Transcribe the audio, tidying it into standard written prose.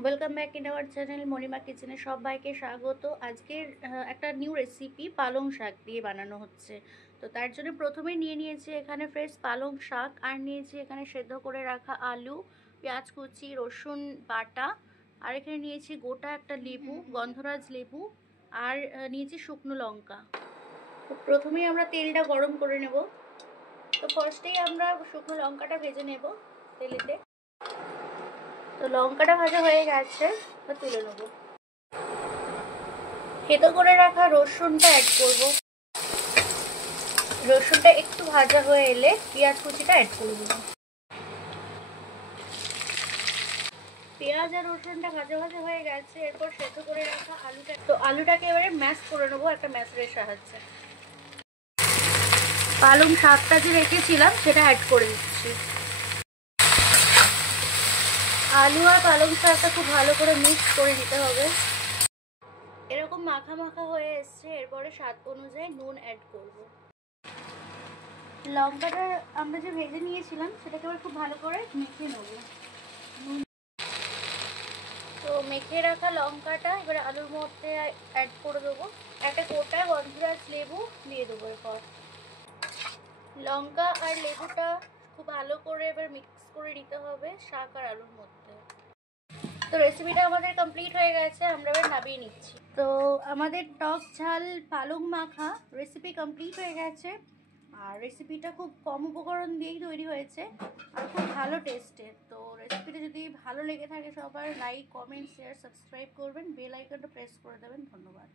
Welcome back in our channel Monima কিচেনে সবাইকে স্বাগত। আজকের একটা নিউ রেসিপি পালং শাক দিয়ে বানানো হচ্ছে। তো তার জন্য প্রথমেই নিয়ে নিয়েছি এখানে ফ্রেশ পালং শাক, আর নিয়েছি এখানে সেদ্ধ করে রাখা আলু, পেঁয়াজ কুচি, রসুন বাটা, আর এখানে নিয়েছি গোটা একটা লেবু, গন্ধরাজ লেবু, আর নিয়েছি শুকনো লঙ্কা। তো প্রথমেই আমরা তেলটা গরম করে নেব। তো ফার্স্টেই আমরা শুকনো লঙ্কাটা ভেজে নেব তেলেতে। তো লঙ্কাটা ভাজা হয়ে গেছে, তো তুলে নেব। থেতো করে রাখা রসুনটা অ্যাড করব। রসুনটা একটু ভাজা হয়ে এলে পেঁয়াজ কুচিটা অ্যাড করে দেব। পেঁয়াজ আর রসুনটা ভাজা ভাজা হয়ে গেছে, এরপর সেদ্ধ করে রাখা আলুটা, তো আলুটাকে এবারে ম্যাশ করে নেবো একটা ম্যাশারের সাহায্যে। পালং শাকটা যে রেখেছিলাম সেটা অ্যাড করে দিচ্ছি। আলু আর পালং শাকটা খুব ভালো করে মিক্স করে নিতে হবে। এরকম মাখা মাখা হয়ে এসছে, এরপরে স্বাদ অনুযায়ী নুন অ্যাড করব। লঙ্কাটা আমরা যে ভেজে নিয়েছিলাম সেটাকে এবার খুব ভালো করে মেখে নেব। তো মেখে রাখা লঙ্কাটা এবার আলুর মধ্যে অ্যাড করে দেবো। একটা গোটা গন্ধরাজ লেবু দিয়ে দেবো। এরপর লঙ্কা আর লেবুটা খুব ভালো করে এবার মিক্স করে নিতে হবে শাক আর আলুর মধ্যে। তো রেসিপিটা আমাদের কমপ্লিট হয়ে গেছে, আমরা এবার নামিয়ে নিচ্ছি। তো আমাদের টক ঝাল পালং মাখা রেসিপি কমপ্লিট হয়ে গেছে। আর রেসিপিটা খুব কম উপকরণ দিয়েই তৈরি হয়েছে আর খুব ভালো টেস্টের। তো রেসিপিটা যদি ভালো লেগে থাকে সবার লাইক, কমেন্ট, শেয়ার, সাবস্ক্রাইব করবেন, বেল আইকনটা প্রেস করে দেবেন। ধন্যবাদ।